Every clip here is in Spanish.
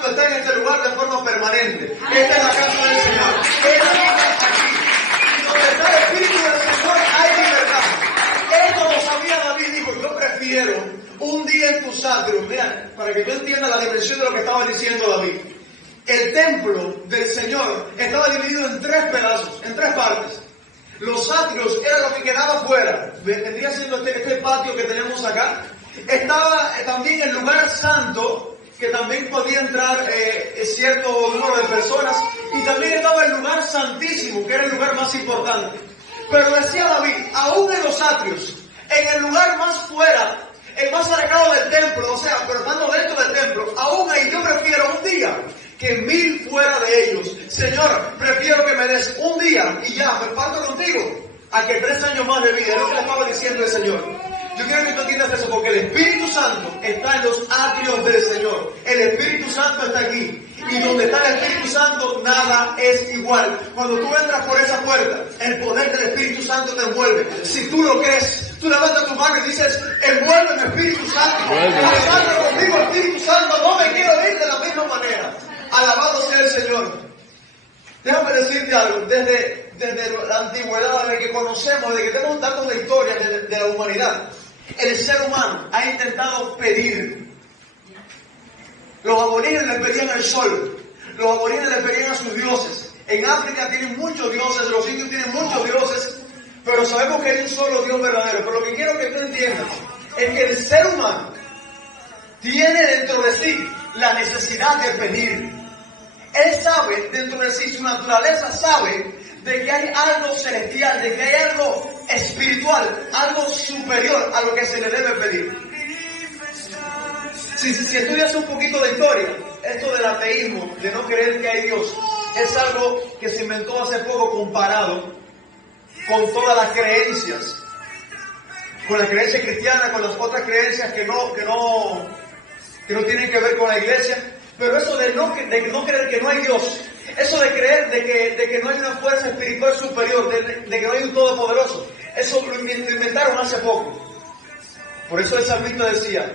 Santo está en este lugar de forma permanente. Esta es la casa del Señor. Él habita aquí. Y donde está el Espíritu del Señor hay libertad. Esto lo sabía David. Dijo, yo prefiero un día en tus atrios. Mira, para que tú entiendas la dimensión de lo que estaba diciendo David. El templo del Señor estaba dividido en 3 pedazos, en 3 partes. Los atrios era lo que quedaba afuera. Vendría siendo este patio que tenemos acá. Estaba también el lugar santo, que también podía entrar cierto número de personas. Y también estaba el lugar santísimo, que era el lugar más importante. Pero decía David, aún en los atrios, en el lugar más fuera, el más alejado del templo, o sea, pero estando dentro del templo, aún ahí yo prefiero un día que 1000 fuera de ellos. Señor, prefiero que me des un día y ya, me parto contigo, a que 3 años más de vida. Es lo que le estaba diciendo el Señor. Yo quiero que tú entiendas eso, porque el Espíritu Santo está en los atrios del Señor. El Espíritu Santo está aquí. Y donde está el Espíritu Santo, nada es igual. Cuando tú entras por esa puerta, el poder del Espíritu Santo te envuelve. Si tú lo crees, tú levantas tu mano y dices, envuélveme Espíritu Santo. Alejandro conmigo, Espíritu Santo, no me quiero ir de la misma manera. Alabado sea el Señor. Déjame decirte algo, desde la antigüedad, desde que conocemos, desde que tenemos datos de historia de la humanidad, el ser humano ha intentado pedir. Los aborígenes le pedían el sol, los aborígenes le pedían a sus dioses. En África tienen muchos dioses, los indios tienen muchos dioses, pero sabemos que hay un solo Dios verdadero. Pero lo que quiero que tú entiendas es que el ser humano tiene dentro de sí la necesidad de pedir. Él sabe, dentro de sí, su naturaleza sabe de que hay algo celestial, de que hay algo espiritual, algo superior a lo que se le debe pedir. Si estudias un poquito de historia, esto del ateísmo, de no creer que hay Dios, es algo que se inventó hace poco comparado con todas las creencias, con la creencia cristiana, con las otras creencias que no tienen que ver con la iglesia. Pero eso de no creer que no hay Dios, eso de creer de que no hay una fuerza espiritual superior, de que no hay un todopoderoso, eso lo inventaron hace poco. Por eso el salmista decía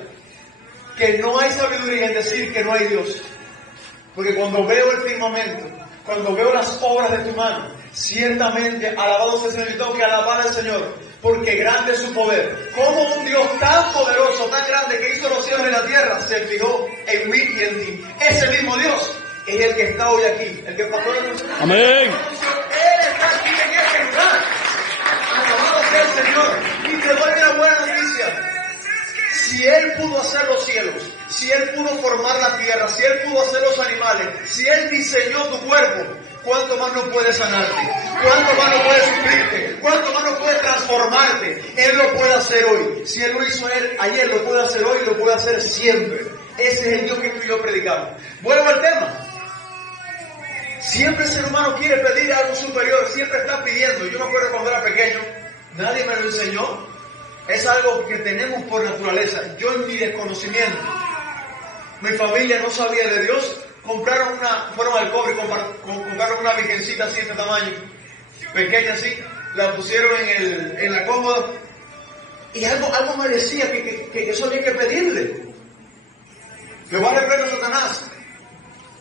que no hay sabiduría en decir que no hay Dios. Porque cuando veo el firmamento, cuando veo las obras de tu mano, ciertamente alabado sea el Señor, y tengo que alabar al Señor, porque grande es su poder. Como un Dios tan poderoso, tan grande, que hizo los cielos y la tierra, se fijó en mí y en ti. Ese mismo Dios es el que está hoy aquí, el que pasó en nosotros. Amén. Él está aquí en este lugar. Alabado sea el Señor. Y te doy una buena noticia. Si Él pudo hacer los cielos, si Él pudo formar la tierra, si Él pudo hacer los animales, si Él diseñó tu cuerpo, ¿cuánto más no puede sanarte? ¿Cuánto más no puede suplirte? ¿Cuánto más no puede transformarte? Él lo puede hacer hoy. Si Él lo hizo ayer, lo puede hacer hoy y lo puede hacer siempre. Ese es el Dios que tú y yo predicamos. Vuelvo al tema. Siempre el ser humano quiere pedir algo superior, siempre está pidiendo. Yo me acuerdo cuando era pequeño, nadie me lo enseñó. Es algo que tenemos por naturaleza. Yo en mi desconocimiento, mi familia no sabía de Dios, fueron al cobre y compraron una virgencita así de este tamaño, pequeña así, la pusieron en la cómoda, y algo me decía que eso había que pedirle. Le voy a reprender a Satanás,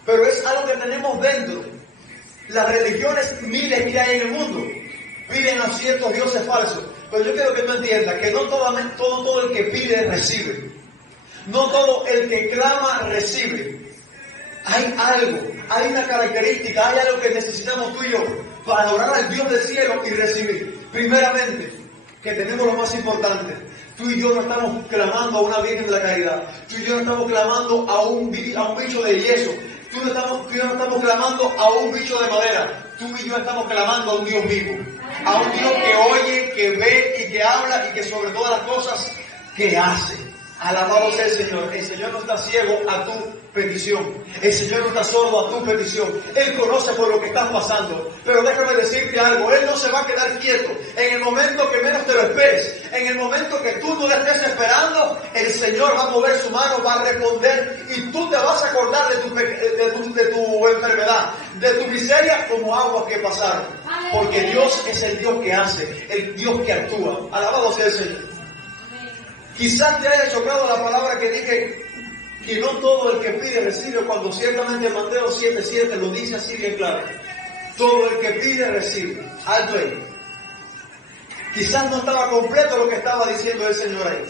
pero es algo que tenemos dentro. Las religiones miles que hay en el mundo piden a ciertos dioses falsos. Pero yo quiero que tú entiendas que no todo el que pide recibe. No todo el que clama recibe. Hay algo, hay una característica, hay algo que necesitamos tú y yo para adorar al Dios del cielo y recibir. Primeramente, que tenemos lo más importante. Tú y yo no estamos clamando a una Virgen de la Caridad. Tú y yo no estamos clamando a un bicho de yeso. Tú y yo no estamos clamando a un bicho de madera. Tú y yo estamos clamando a un Dios vivo. A un Dios que oye, que ve y que habla y que sobre todas las cosas que hace. Alabado sea el Señor. El Señor no está ciego a tu petición. El Señor no está sordo a tu petición. Él conoce por lo que estás pasando. Pero déjame decirte algo. Él no se va a quedar quieto. En el momento que menos te lo esperes, en el momento que tú no le estés esperando, el Señor va a mover su mano, va a responder y tú te vas a acordar de tu enfermedad, de tu miseria como aguas que pasaron. Porque Dios es el Dios que hace, el Dios que actúa. Alabado sea el Señor. Quizás te haya chocado la palabra que dije Y no todo el que pide recibe, cuando ciertamente Mateo 7:7 lo dice así bien claro. Todo el que pide recibe. Alto ahí. Quizás no estaba completo lo que estaba diciendo el Señor ahí.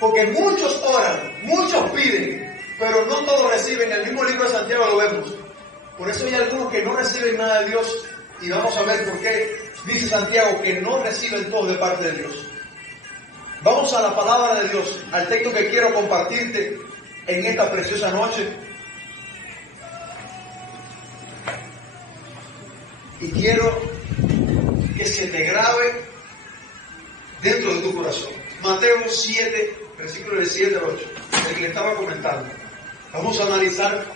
Porque muchos oran, muchos piden, pero no todos reciben. En el mismo libro de Santiago lo vemos. Por eso hay algunos que no reciben nada de Dios. Y vamos a ver por qué dice Santiago que no reciben todo de parte de Dios. Vamos a la palabra de Dios, al texto que quiero compartirte en esta preciosa noche. Y quiero que se te grabe dentro de tu corazón. Mateo 7, versículos del 7 al 8, el que le estaba comentando. Vamos a analizar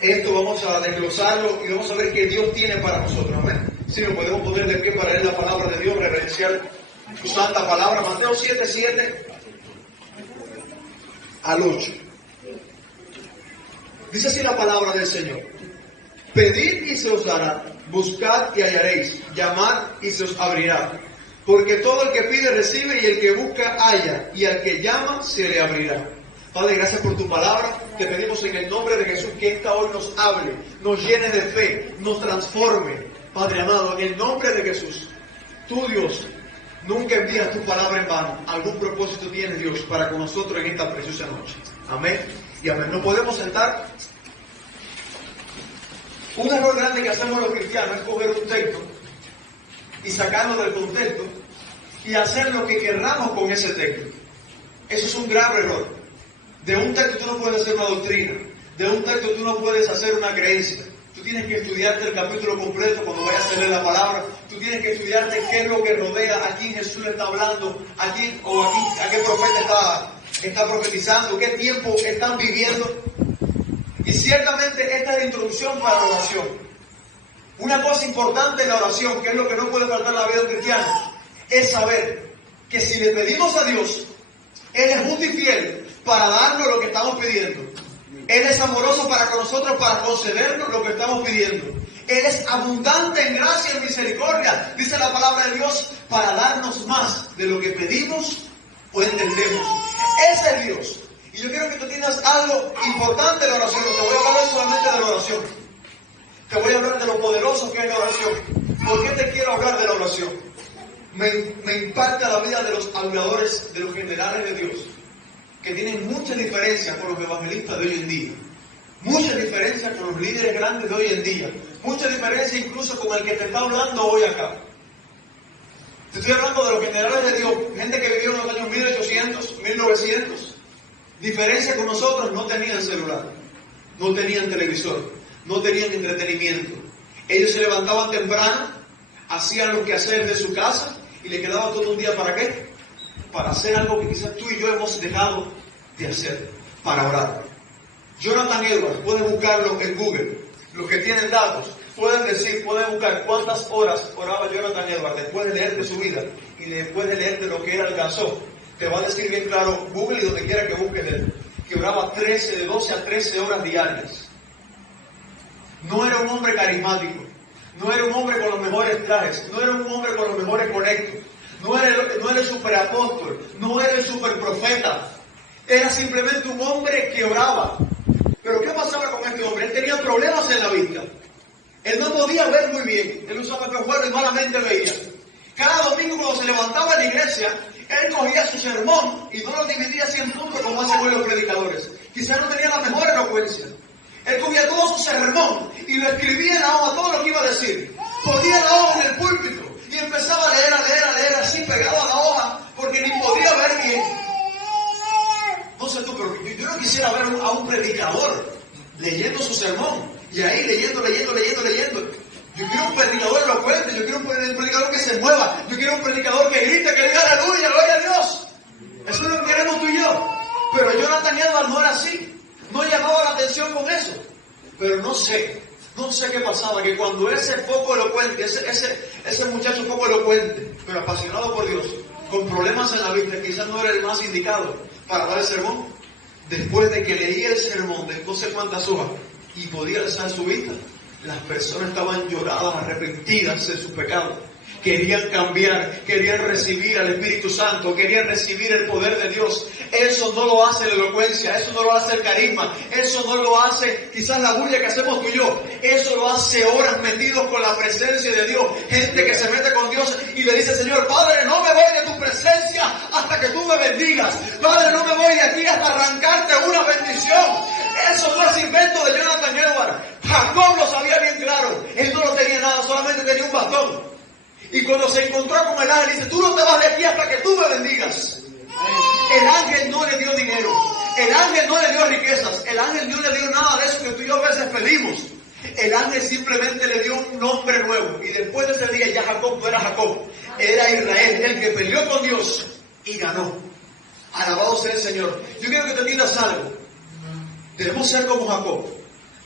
esto, vamos a desglosarlo y vamos a ver qué Dios tiene para nosotros. Amén. Si nos podemos poner de pie para leer la palabra de Dios, reverenciar su santa palabra. Mateo 7, 7 al 8. Dice así la palabra del Señor. Pedid y se os dará, buscad y hallaréis, llamad y se os abrirá. Porque todo el que pide recibe y el que busca halla, y al que llama se le abrirá. Padre, gracias por tu palabra. Te pedimos en el nombre de Jesús que esta hoy nos hable, nos llene de fe, nos transforme. Padre amado, en el nombre de Jesús, tú Dios, nunca envías tu palabra en vano. Algún propósito tienes, Dios, para con nosotros en esta preciosa noche. Amén y amén. No podemos sentar. Un error grande que hacemos los cristianos es coger un texto y sacarlo del contexto y hacer lo que querramos con ese texto. Eso es un grave error. De un texto tú no puedes hacer una doctrina. De un texto tú no puedes hacer una creencia. Tú tienes que estudiarte el capítulo completo cuando vayas a leer la palabra. Tú tienes que estudiarte qué es lo que rodea, a quién Jesús le está hablando, a quién o a qué profeta está profetizando, qué tiempo están viviendo. Y ciertamente esta es la introducción para la oración. Una cosa importante en la oración, que es lo que no puede faltar en la vida de un cristiano, es saber que si le pedimos a Dios, Él es justo y fiel para darnos lo que estamos pidiendo. Él es amoroso para con nosotros para concedernos lo que estamos pidiendo. Él es abundante en gracia y en misericordia, dice la palabra de Dios, para darnos más de lo que pedimos o entendemos. Ese es Dios. Y yo quiero que tú entiendas algo importante de la oración. No te voy a hablar solamente de la oración. Te voy a hablar de lo poderoso que es la oración. ¿Por qué te quiero hablar de la oración? Me impacta la vida de los habladores, de los generales de Dios, que tienen mucha diferencia con los evangelistas de hoy en día. Mucha diferencia con los líderes grandes de hoy en día. Mucha diferencia incluso con el que te está hablando hoy acá. Te estoy hablando de los generales de Dios, gente que vivió en los años 1800, 1900. Diferencia con nosotros, no tenían celular, no tenían televisor, no tenían entretenimiento. Ellos se levantaban temprano, hacían los quehaceres de su casa y le quedaba todo un día ¿para qué? Para hacer algo que quizás tú y yo hemos dejado de hacer, para orar. Jonathan Edwards, pueden buscarlo en Google. Los que tienen datos pueden buscar cuántas horas oraba Jonathan Edwards después de leerte su vida y después de leerte lo que él alcanzó. Te va a decir bien claro, Google y donde quiera que busques él, que oraba de 12 a 13 horas diarias. No era un hombre carismático, no era un hombre con los mejores trajes, no era un hombre con los mejores conectos, no era el superapóstol, no era el superprofeta, era simplemente un hombre que oraba. Pero ¿qué pasaba con este hombre? Él tenía problemas en la vista. Él no podía ver muy bien, él usaba espejuelos y malamente veía. Cada domingo cuando se levantaba en la iglesia, él cogía su sermón y no lo dividía así en puntos como hacen hoy los predicadores. Quizás no tenía la mejor elocuencia. Él cogía todo su sermón y lo escribía en la hoja, todo lo que iba a decir. Ponía la hoja en el púlpito y empezaba a leer, así pegado a la hoja, porque ni podía ver bien. No sé tú, pero yo no quisiera ver a un predicador leyendo su sermón y ahí leyendo. Yo quiero un predicador elocuente, yo quiero un predicador que se mueva, yo quiero un predicador que grite, que diga aleluya, gloria a Dios. Eso es lo que queremos tú y yo. Pero Jonathan Edwards no era así, no llamaba la atención con eso. Pero no sé qué pasaba, que cuando ese poco elocuente, ese muchacho poco elocuente, pero apasionado por Dios, con problemas en la vista, quizás no era el más indicado para dar el sermón. Después de que leía el sermón de no sé cuántas hojas y podía alzar su vista, las personas estaban lloradas, arrepentidas de sus pecados. Querían cambiar, querían recibir al Espíritu Santo, querían recibir el poder de Dios. Eso no lo hace la elocuencia, eso no lo hace el carisma, eso no lo hace quizás la bulla que hacemos tú y yo. Eso lo hace horas metidos con la presencia de Dios. Gente que se mete con Dios y le dice, Señor, Padre, no me voy de tu presencia hasta que tú me bendigas. Padre, no me voy de aquí hasta arrancarte una bendición. Eso no es invento de Jonathan Edwards. Jacob lo sabía bien claro. Él no lo tenía nada, solamente tenía un bastón. Y cuando se encontró con el ángel, dice, tú no te vas de aquí hasta que tú me bendigas. El ángel no le dio dinero. El ángel no le dio riquezas. El ángel no le dio nada de eso que tú y yo a veces pedimos. El ángel simplemente le dio un nombre nuevo. Y después de ese día ya Jacob no era Jacob. Era Israel, el que peleó con Dios y ganó. Alabado sea el Señor. Yo quiero que te entiendas algo. Debemos ser como Jacob.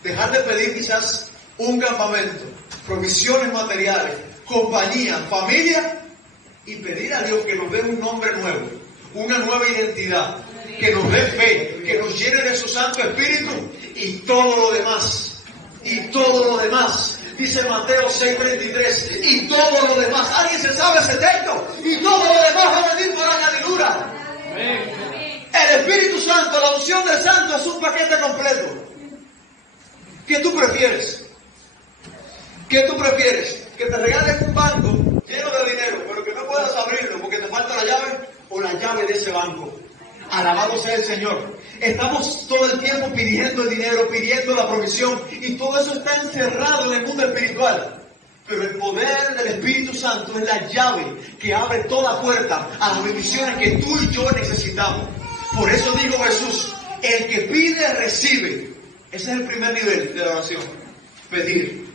Dejar de pedir quizás un campamento, provisiones materiales, compañía, familia, y pedir a Dios que nos dé un nombre nuevo, una nueva identidad, que nos dé fe, que nos llene de su Santo Espíritu y todo lo demás. Y todo lo demás. Dice Mateo 6:33, y todo lo demás. ¿Alguien se sabe ese texto? Y todo lo demás va a venir por añadidura. El Espíritu Santo, la unción del Santo es un paquete completo. ¿Qué tú prefieres? ¿Qué tú prefieres? ¿Que te regalen un banco lleno de dinero, pero que no puedas abrirlo porque te falta la llave, o la llave de ese banco? Alabado sea el Señor. Estamos todo el tiempo pidiendo el dinero, pidiendo la provisión, y todo eso está encerrado en el mundo espiritual. Pero el poder del Espíritu Santo es la llave que abre toda puerta a las bendiciones que tú y yo necesitamos. Por eso dijo Jesús, el que pide, recibe. Ese es el primer nivel de la oración. Pedir.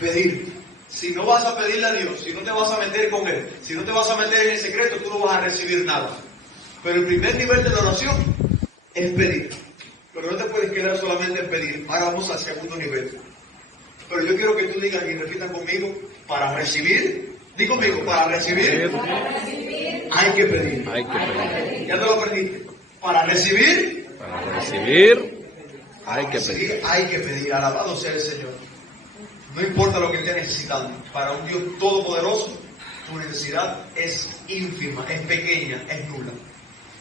Pedir. Si no vas a pedirle a Dios, si no te vas a meter con Él, si no te vas a meter en el secreto, tú no vas a recibir nada. Pero el primer nivel de la oración es pedir. Pero no te puedes quedar solamente en pedir. Ahora vamos al segundo nivel. Pero yo quiero que tú digas y repitas conmigo, para recibir, di conmigo, para recibir, hay que pedir. Hay que pedir. Ya te lo aprendiste. Para recibir, hay que pedir. Sí, hay que pedir. Alabado sea el Señor. No importa lo que estés necesitando. Para un Dios todopoderoso, tu necesidad es ínfima, es pequeña, es nula.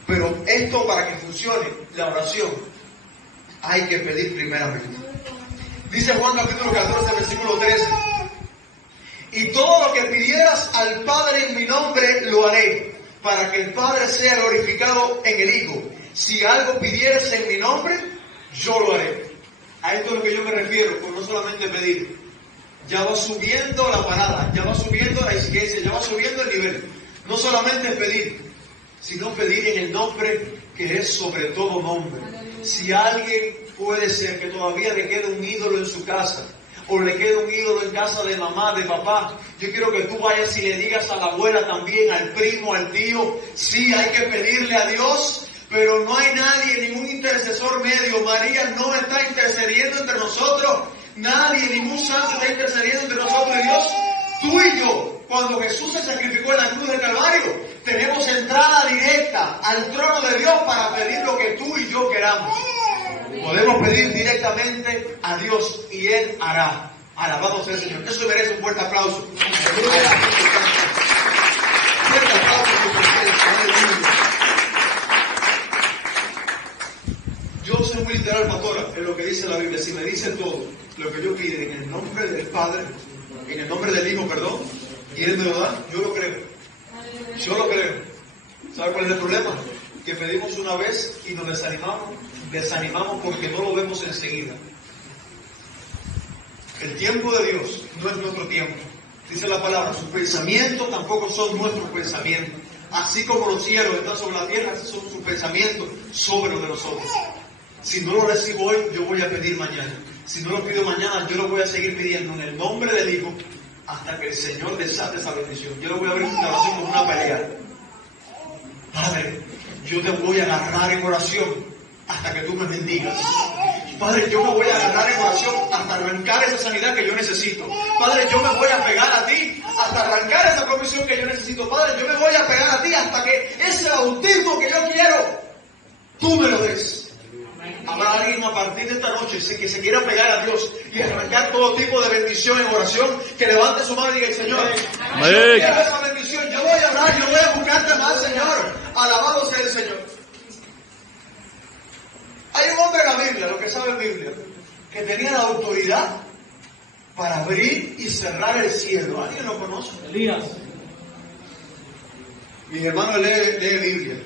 Pero esto, para que funcione la oración, hay que pedir primeramente. Dice Juan capítulo 14, versículo 13. Y todo lo que pidieras al Padre en mi nombre, lo haré, para que el Padre sea glorificado en el Hijo. Si algo pidieras en mi nombre, yo lo haré. A esto es a lo que yo me refiero, con no solamente pedir. Ya va subiendo la parada, ya va subiendo la exigencia, ya va subiendo el nivel. No solamente pedir, sino pedir en el nombre que es sobre todo nombre. Si alguien puede ser que todavía le quede un ídolo en su casa, o le quede un ídolo en casa de mamá, de papá, yo quiero que tú vayas y le digas a la abuela también, al primo, al tío, sí, hay que pedirle a Dios, pero no hay nadie, ningún intercesor medio. María no está intercediendo entre nosotros, nadie, ningún santo está intercediendo entre nosotros y Dios. Tú y yo, cuando Jesús se sacrificó en la cruz del Calvario, tenemos entrada directa al trono de Dios para pedir lo que tú y yo queramos. Podemos pedir directamente a Dios y Él hará. Alabado sea el Señor. Eso merece un fuerte aplauso. Fuerte aplauso. Yo soy muy literal, pastora, en lo que dice la Biblia. Si me dice todo lo que yo pido en el nombre del Padre, en el nombre del Hijo, perdón, y Él me lo da, yo lo creo. Yo lo creo. ¿Sabe cuál es el problema? Que pedimos una vez y nos desanimamos porque no lo vemos enseguida. El tiempo de Dios no es nuestro tiempo. Dice la palabra, sus pensamientos tampoco son nuestros pensamientos. Así como los cielos están sobre la tierra, así son sus pensamientos sobre los de nosotros. Si no lo recibo hoy, yo voy a pedir mañana. Si no lo pido mañana, yo lo voy a seguir pidiendo en el nombre del Hijo hasta que el Señor desate esa bendición. Yo lo voy a abrir esta oración como una pelea. Padre, yo te voy a agarrar en oración hasta que tú me bendigas. Padre, yo me voy a agarrar en oración hasta arrancar esa sanidad que yo necesito. Padre, yo me voy a pegar a ti hasta arrancar esa provisión que yo necesito. Padre, yo me voy a pegar a ti hasta que ese bautismo que yo quiero, tú me lo des. Habrá alguien a partir de esta noche que se quiera pegar a Dios y arrancar todo tipo de bendición en oración, que levante su mano y diga: Señor, yo quiero esa bendición, yo voy a orar, yo voy a buscarte más, Señor. Alabado sea el Señor. Hay un hombre en la Biblia, lo que sabe en Biblia, que tenía la autoridad para abrir y cerrar el cielo. ¿Alguien lo conoce? Elías. Mis hermanos lee Biblia.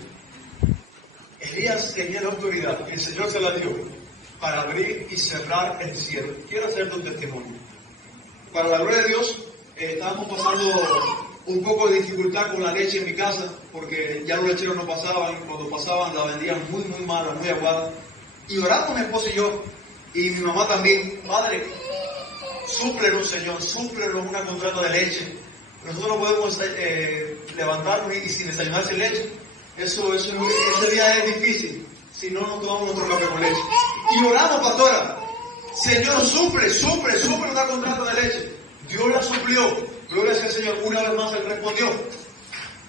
Elías tenía la autoridad y el Señor se la dio para abrir y cerrar el cielo. Quiero hacerte un testimonio. Para la gloria de Dios, estábamos pasando un poco de dificultad con la leche en mi casa, porque ya los lecheros no pasaban, y cuando pasaban la vendían muy mala, muy aguada. Y oramos mi esposo y yo, y mi mamá también: Padre, súplenos, Señor, súplenos una contrata de leche. Nosotros no podemos levantarnos y sin desayunar sin leche. Ese día es difícil, si no nos tomamos nuestro café con leche. Y oramos, pastora: Señor, suple una contrata de leche. Dios la suplió, gloria sea al Señor. Una vez más Él respondió.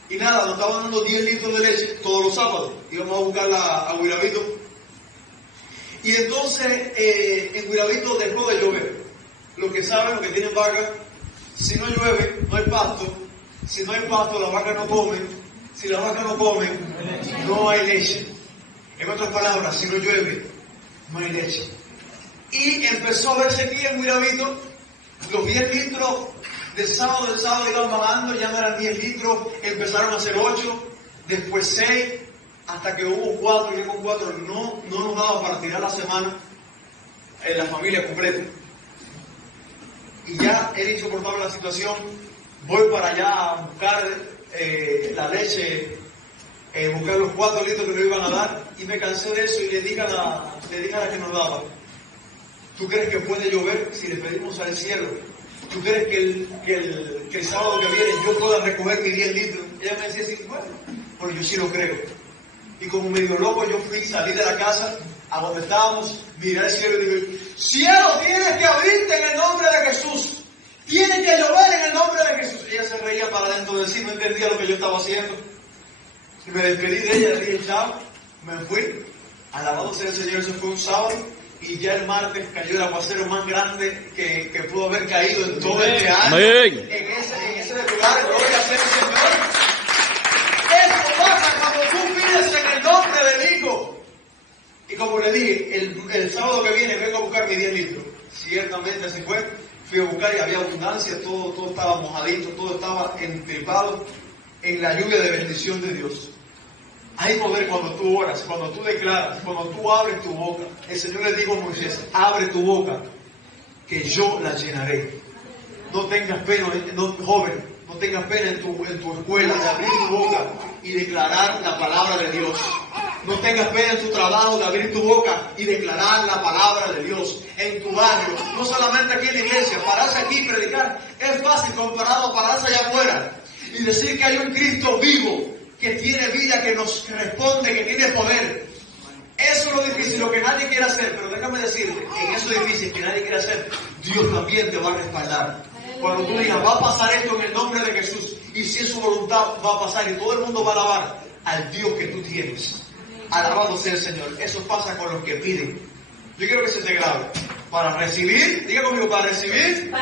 Y nada, nos estaban dando 10 litros de leche todos los sábados. Íbamos a buscarla a Guirabito. Y entonces en Guirabito dejó de llover. Los que saben, los que tienen vaca, si no llueve, no hay pasto. Si no hay pasto, la vaca no come. Si la vaca no come, no hay leche. En otras palabras, si no llueve, no hay leche. Y empezó a ver sequía en Guirabito. Los 10 litros del sábado iban bajando, ya no eran 10 litros, empezaron a ser 8, después 6, hasta que hubo 4, y con 4 no nos daba para tirar la semana en la familia completa. Y ya era insoportable la situación. Voy para allá a buscar la leche, buscar los 4 litros que nos iban a dar, y me cansé de eso y le dije a la que nos daba: ¿tú crees que puede llover si le pedimos al cielo? ¿Tú crees que el sábado que viene yo pueda recoger mis 10 litros? Ella me decía: sí, bueno, pues yo sí lo creo. Y como medio loco yo salí de la casa a donde estábamos, miré al cielo y dije: cielo, tienes que abrirte en el nombre de Jesús. Tiene que llover en el nombre de Jesús. Ella se reía para adentro de sí, no entendía lo que yo estaba haciendo. Y me despedí de ella, le dije chao, me fui. Alabado sea el Señor. Eso fue un sábado. Y ya el martes cayó el aguacero más grande que pudo haber caído en todo este año. En ese lugar. Gloria sea el Señor. Eso pasa cuando tú pides en el nombre del Hijo. Y como le dije, el sábado que viene vengo a buscar mis 10 litros. Ciertamente así fue. Fui a buscar y había abundancia, todo estaba mojadito, todo estaba entripado en la lluvia de bendición de Dios. Hay poder cuando tú oras, cuando tú declaras, cuando tú abres tu boca. El Señor le dijo a Moisés: abre tu boca, que yo la llenaré. No tengas pena, joven, no tengas pena en tu escuela de abrir tu boca y declarar la palabra de Dios. No tengas pena en tu trabajo de abrir tu boca y declarar la palabra de Dios. En tu barrio, no solamente aquí en la iglesia, pararse aquí y predicar es fácil comparado a pararse allá afuera y decir que hay un Cristo vivo, que tiene vida, que nos responde, que tiene poder. Eso es lo difícil, lo que nadie quiere hacer. Pero déjame decirte, en eso difícil que nadie quiere hacer, Dios también te va a respaldar. Cuando tú digas: va a pasar esto en el nombre de Jesús, y si es su voluntad, va a pasar, y todo el mundo va a alabar al Dios que tú tienes. Alabado sea el Señor. Eso pasa con los que piden. Yo quiero que se te grabe. Para recibir, diga conmigo: para recibir,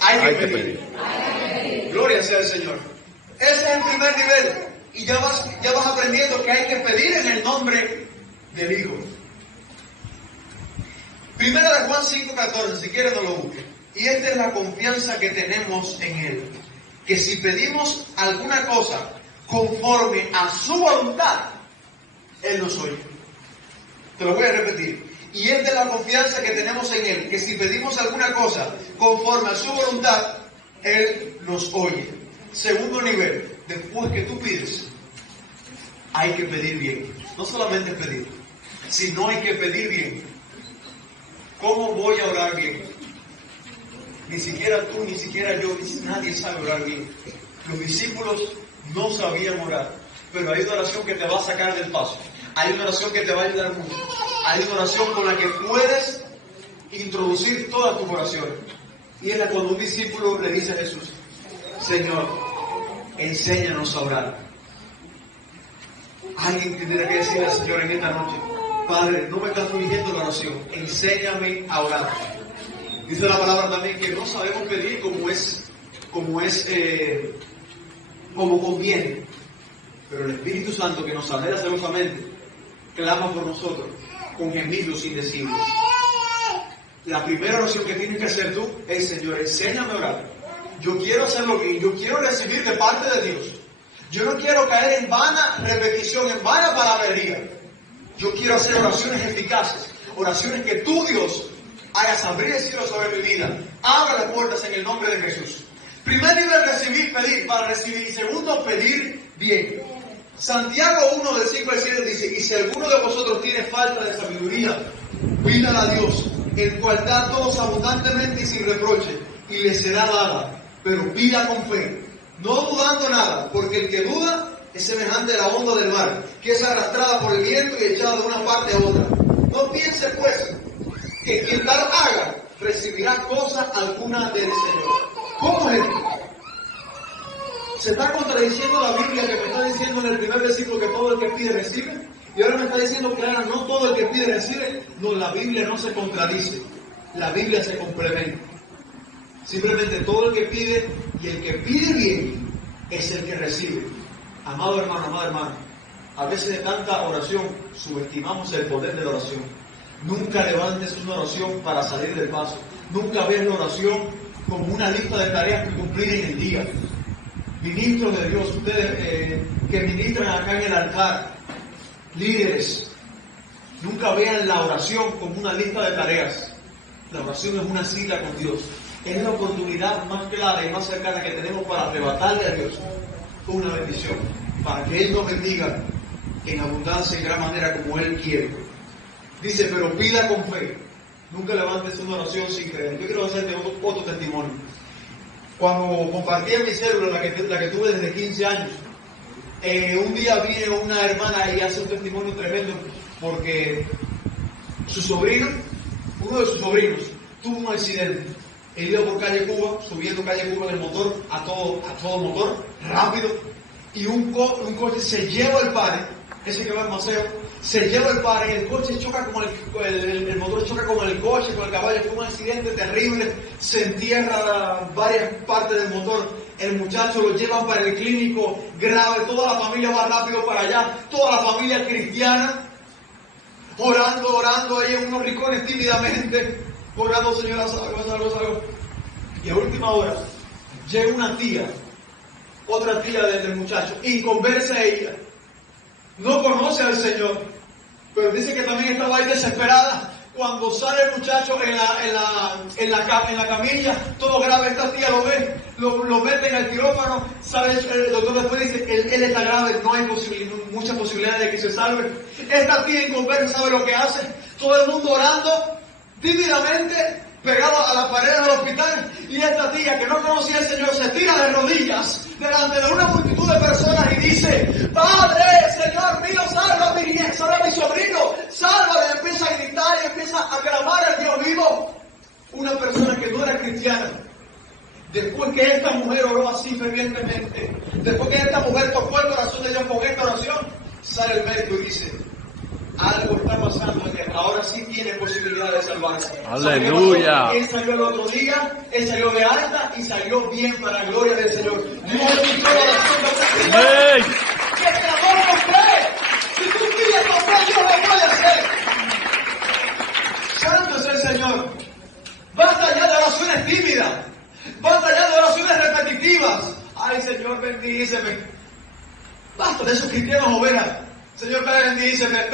hay que pedir. Gloria sea al Señor. Ese es el primer nivel. Y ya vas aprendiendo que hay que pedir en el nombre del Hijo. Primera de Juan 5:14, si quieres no lo busques. Y esta es la confianza que tenemos en Él, que si pedimos alguna cosa conforme a su voluntad, Él nos oye. Te lo voy a repetir. Y esta es la confianza que tenemos en Él, que si pedimos alguna cosa conforme a su voluntad, Él nos oye. Segundo nivel, después que tú pides, hay que pedir bien. No solamente pedir, sino hay que pedir bien. ¿Cómo voy a orar bien? Ni siquiera tú, ni siquiera yo, nadie sabe orar bien. Los discípulos no sabían orar, pero hay una oración que te va a sacar del paso. Hay una oración que te va a ayudar mucho. Hay una oración con la que puedes introducir todas tus oraciones. Y es la cuando un discípulo le dice a Jesús: Señor, enséñanos a orar. Alguien tendrá que decirle al Señor en esta noche: Padre, no me canso diciendo la oración, enséñame a orar. Dice la palabra también que no sabemos pedir como conviene, pero el Espíritu Santo que nos salera celosamente clama por nosotros con gemidos indecibles. La primera oración que tienes que hacer tú es: Señor, enséñame a orar. Yo quiero hacerlo bien, yo quiero recibir de parte de Dios. Yo no quiero caer en vana repetición, en vana palabrería. Yo quiero hacer oraciones eficaces, oraciones que tú, Dios, hagas abrir el cielo sobre mi vida. Abre las puertas en el nombre de Jesús. Primer nivel, recibir, pedir, para recibir. Segundo, pedir bien. Santiago 1, del 5 al 7 dice: y si alguno de vosotros tiene falta de sabiduría, pídala a Dios, el cual da a todos abundantemente y sin reproche, y le será dada. Pero pida con fe, no dudando nada, porque el que duda es semejante a la onda del mar, que es arrastrada por el viento y echada de una parte a otra. No piense pues que quien tal haga recibirá cosa alguna del Señor. ¿Cómo es esto? Se está contradiciendo la Biblia, que me está diciendo en el primer versículo que todo el que pide recibe, y ahora me está diciendo que ahora no todo el que pide recibe. No, la Biblia no se contradice, la Biblia se complementa. Simplemente todo el que pide, y el que pide bien es el que recibe. Amado hermano, amada hermana, a veces de tanta oración subestimamos el poder de la oración. Nunca levantes una oración para salir del paso. Nunca veas la oración como una lista de tareas que cumplir en el día. Ministros de Dios, ustedes que ministran acá en el altar, líderes, nunca vean la oración como una lista de tareas. La oración es una cita con Dios. Es la oportunidad más clara y más cercana que tenemos para arrebatarle a Dios una bendición, para que Él nos bendiga en abundancia, en gran manera, como Él quiere. Dice: pero pida con fe. Nunca levantes una oración sin creer. Yo quiero hacerte otro testimonio. Cuando compartí en mi célula, la que tuve desde 15 años, un día vino una hermana y hace un testimonio tremendo, porque su sobrino, uno de sus sobrinos, tuvo un accidente. Él iba por calle Cuba, subiendo calle Cuba en el motor, a todo motor, rápido, y un coche se lleva el pare, ese que va en Maceo, se lleva el pare, y el coche choca como el motor choca con el coche, con el caballo. Fue un accidente terrible, se entierra varias partes del motor. El muchacho lo llevan para el clínico grave, toda la familia va rápido para allá, toda la familia cristiana, orando ahí en unos rincones tímidamente, orando: Señora, salvo. Y a última hora llega una tía, otra tía del muchacho, inconversa ella, no conoce al Señor, pero dice que también estaba ahí desesperada. Cuando sale el muchacho en la camilla, todo grave, esta tía lo ve, lo mete en el quirófano, sale el doctor después dice que él está grave, no hay muchas posibilidades de que se salve. Esta tía inconversa sabe lo que hace, todo el mundo orando tímidamente, pegado a la pared del hospital, y esta tía que no conocía al Señor se tira de rodillas delante de una multitud de personas y dice: Padre, Señor mío, salva a mi niña, salva a mi sobrino, sálvale. Y empieza a gritar y empieza a clamar al Dios vivo. Una persona que no era cristiana, después que esta mujer oró así fervientemente, después que esta mujer tocó el corazón de Dios con esta oración, sale el médico y dice: algo está pasando, que ahora sí tiene posibilidad de salvarse. ¡Aleluya! Él salió el otro día, él salió de alta y salió bien para la gloria del Señor. Dios escuchó la oración de una persona que clamó con fe. Si tú pides con fe, Dios lo puede hacer. Santo es el Señor. Basta ya de oraciones tímidas. Basta ya de oraciones repetitivas. Ay, Señor, bendíceme. Basta de esos cristianos ovejas. Señor, bendíceme.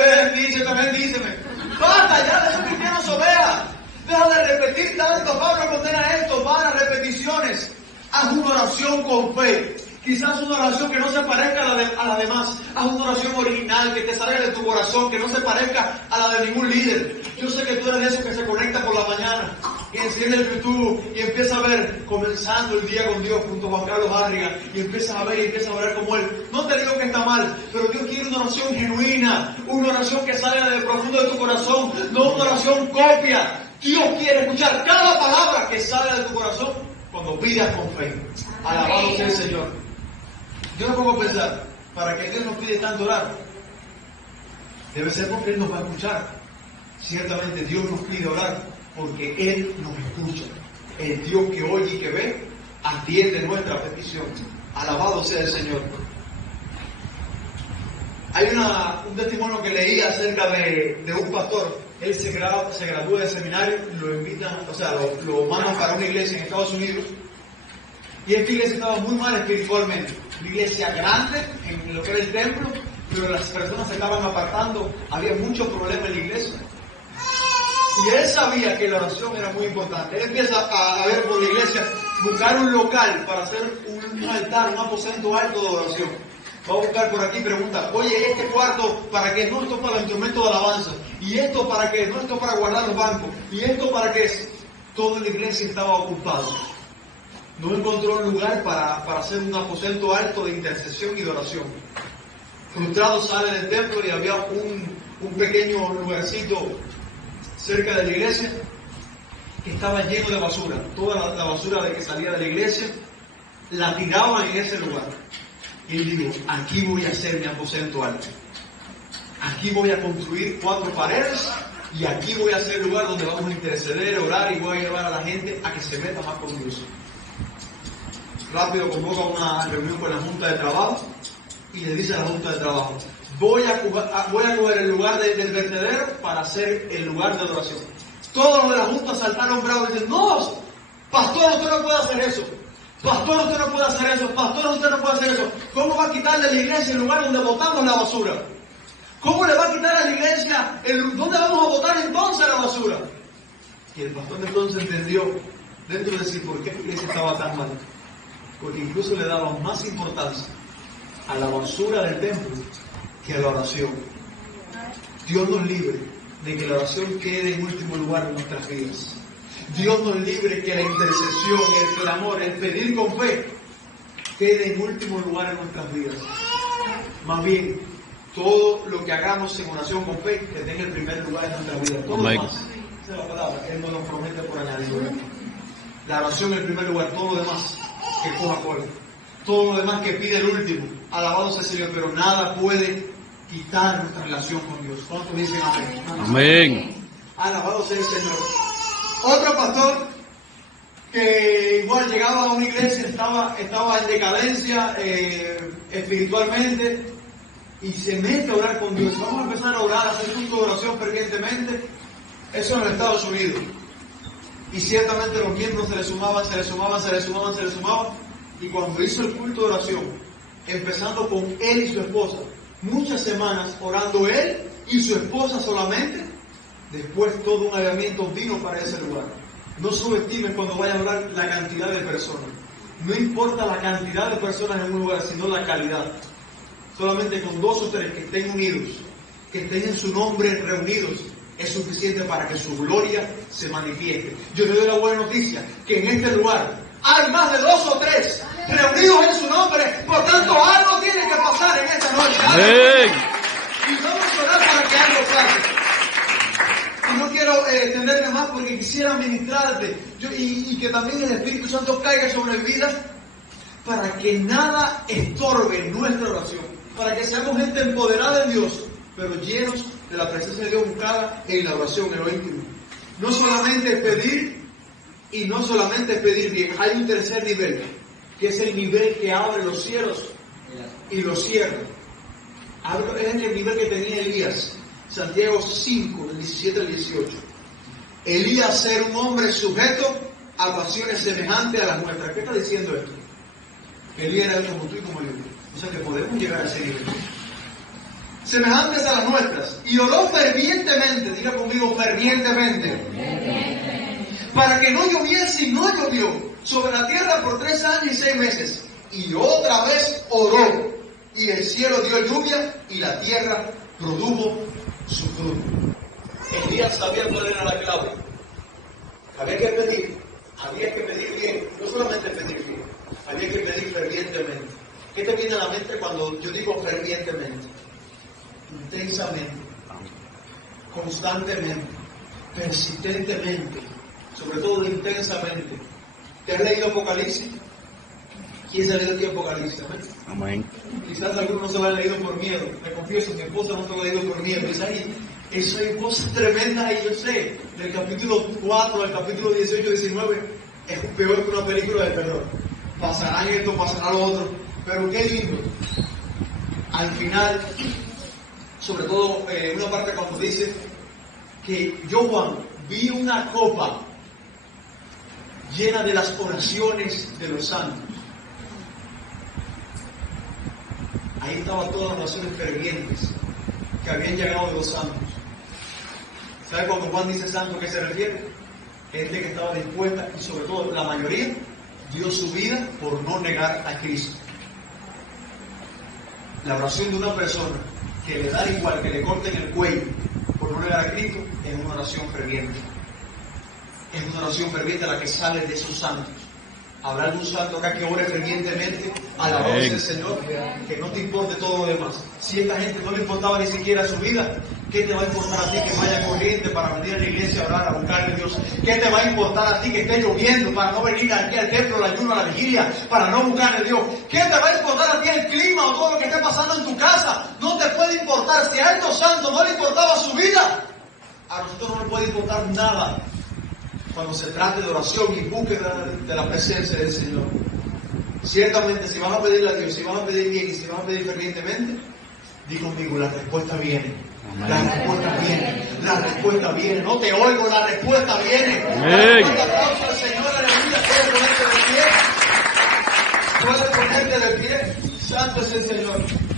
Basta ya de esos cristianos ovejas. Deja de repetir tanto. Pablo condena esto. Vanas repeticiones. Haz una oración con fe. Quizás una oración que no se parezca a la demás. Haz una oración original que te salga de tu corazón, que no se parezca a la de ningún líder. Yo sé que tú eres de esos que se conecta por la mañana y enciende el YouTube y empieza a ver, comenzando el día con Dios junto a Juan Carlos Barriga, y empiezas a ver y empiezas a orar como él. No te digo que está mal, pero Dios quiere una oración genuina, una oración que salga del profundo de tu corazón, no una oración copia. Dios quiere escuchar cada palabra que sale de tu corazón cuando pidas con fe. Alabado sea el Señor. Yo me pongo a pensar, ¿para qué Dios nos pide tanto orar? Debe ser porque Él nos va a escuchar. Ciertamente Dios nos pide orar porque Él nos escucha. El Dios que oye y que ve, atiende nuestra petición. Alabado sea el Señor. Hay un testimonio que leí acerca de un pastor. Él se gradúa de seminario, lo invitan, lo mandan para una iglesia en Estados Unidos. Y esta iglesia estaba muy mal espiritualmente. Una iglesia grande en lo que era el templo, pero las personas se estaban apartando. Había muchos problemas en la iglesia. Y él sabía que la oración era muy importante. Él empieza a ver por la iglesia, buscar un local para hacer un altar, un aposento alto de oración. Va a buscar por aquí, pregunta, oye, este cuarto, ¿para qué? No, esto para los instrumentos de alabanza. ¿Y esto para qué? No, esto para guardar los bancos. ¿Y esto para qué? Toda la iglesia estaba ocupada. No encontró un lugar para hacer un aposento alto de intercesión y de oración. Frustrado sale del templo y había un pequeño lugarcito cerca de la iglesia que estaba lleno de basura. Toda la basura de que salía de la iglesia la tiraban en ese lugar. Y él dijo, aquí voy a hacer mi aposento alto. Aquí voy a construir 4 paredes y aquí voy a hacer el lugar donde vamos a interceder, orar y voy a llevar a la gente a que se meta más con Dios. Rápido convoca una reunión con la Junta de Trabajo y le dice a la Junta de Trabajo, voy a coger el lugar del vertedero para hacer el lugar de adoración. Todos los de la Junta saltaron bravos y dicen, no, pastor, usted no puede hacer eso. Pastor, usted no puede hacer eso. Pastor, usted no puede hacer eso. ¿Cómo va a quitarle a la iglesia el lugar donde botamos la basura? ¿Cómo le va a quitar a la iglesia dónde vamos a botar entonces la basura? Y el pastor entonces entendió dentro de sí por qué la iglesia estaba tan mal. Porque incluso le daba más importancia a la basura del templo que a la oración. Dios nos libre de que la oración quede en último lugar en nuestras vidas. Dios nos libre que la intercesión, el clamor, el pedir con fe quede en último lugar en nuestras vidas. Más bien, todo lo que hagamos en oración con fe que tenga el primer lugar en nuestra vida. Todo lo demás, esa es la palabra, Él no nos promete por añadidura. La oración en el primer lugar, todo lo demás que coja cola. Todo lo demás que pide el último. Alabado sea el Señor, pero nada puede quitar nuestra relación con Dios. ¿Cuántos dicen amén? Amén. Alabado sea el Señor. Otro pastor que igual llegaba a una iglesia, estaba en decadencia espiritualmente y se mete a orar con Dios. Vamos a empezar a orar, a hacer culto de oración fervientemente. Eso en los Estados Unidos. Y ciertamente los miembros se le sumaban. Y cuando hizo el culto de oración, empezando con él y su esposa, muchas semanas orando él y su esposa solamente, después todo un avivamiento vino para ese lugar. No subestimes cuando vayas a orar la cantidad de personas. No importa la cantidad de personas en un lugar, sino la calidad. Solamente con 2 o 3 que estén unidos, que estén en su nombre reunidos, es suficiente para que su gloria se manifieste. Yo te doy la buena noticia, que en este lugar hay más de 2 o 3 reunidos en su nombre, por tanto algo tiene que pasar en esta noche. Amén. Y vamos a orar para que algo pase. Y no quiero extenderme más porque quisiera ministrarte y que también el Espíritu Santo caiga sobre mi vida para que nada estorbe nuestra oración, para que seamos gente empoderada en Dios, pero llenos de la presencia de Dios buscada en la oración, en lo íntimo. No solamente pedir y no solamente pedir bien, hay un tercer nivel, que es el nivel que abre los cielos y los cierra. Es el nivel que tenía Elías. Santiago 5, del 17 al 18. Elías era un hombre sujeto a pasiones semejantes a las nuestras. ¿Qué está diciendo esto? Que Elías era como tú y como yo. O sea que podemos llegar a ese nivel. Semejantes a las nuestras. Y oró fervientemente, diga conmigo fervientemente, para que no lloviese y no llovió sobre la tierra por 3 años y 6 meses. Y otra vez oró. Y el cielo dio lluvia y la tierra produjo su fruto. Elías sabía cuál era la clave. Había que pedir bien, no solamente pedir bien, había que pedir fervientemente. ¿Qué te viene a la mente cuando yo digo fervientemente? Intensamente, constantemente, persistentemente, sobre todo intensamente. ¿Te has leído Apocalipsis? ¿Quién se ha leído aquí Apocalipsis? Amén. Quizás algunos no se lo han leído por miedo. Me confieso, mi esposa no se lo ha leído por miedo. Eso hay cosas tremendas y yo sé, del capítulo 4 al capítulo 18, 19, es peor que una película de terror. Pasarán esto, pasará lo otro. Pero qué lindo. Al final, sobre todo una parte cuando dice que yo, Juan, vi una copa llena de las oraciones de los santos. Ahí estaban todas las oraciones fervientes que habían llegado de los santos. ¿Sabe cuando Juan dice santo a qué se refiere? Gente que estaba dispuesta, y sobre todo la mayoría, dio su vida por no negar a Cristo. La oración de una persona que le da igual que le corten el cuello por no negar a Cristo es una oración ferviente. Es una oración ferviente la que sale de sus santos. Habrá algún santo acá que ore fervientemente a la voz del Señor, que no te importe todo lo demás. Si a esta gente no le importaba ni siquiera su vida, ¿qué te va a importar a ti que vaya corriente para venir a la iglesia a orar, a buscarle a Dios? ¿Qué te va a importar a ti que esté lloviendo para no venir aquí al templo, al ayuno, a la vigilia, para no buscarle a Dios? ¿Qué te va a importar a ti el clima o todo lo que esté pasando en tu casa? No te puede importar. Si a estos santos no le importaba su vida, a nosotros no nos puede importar nada cuando se trate de oración y búsqueda de la presencia del Señor. Ciertamente, si van a pedirle a Dios, si van a pedir bien y si van a pedir fervientemente, di conmigo, la respuesta viene. La respuesta viene. La respuesta viene. No te oigo, la respuesta viene. Amén. Un aplauso al Señor, aleluya. Puedes ponerte de pie. Puedes ponerte de pie. Santo es el Señor.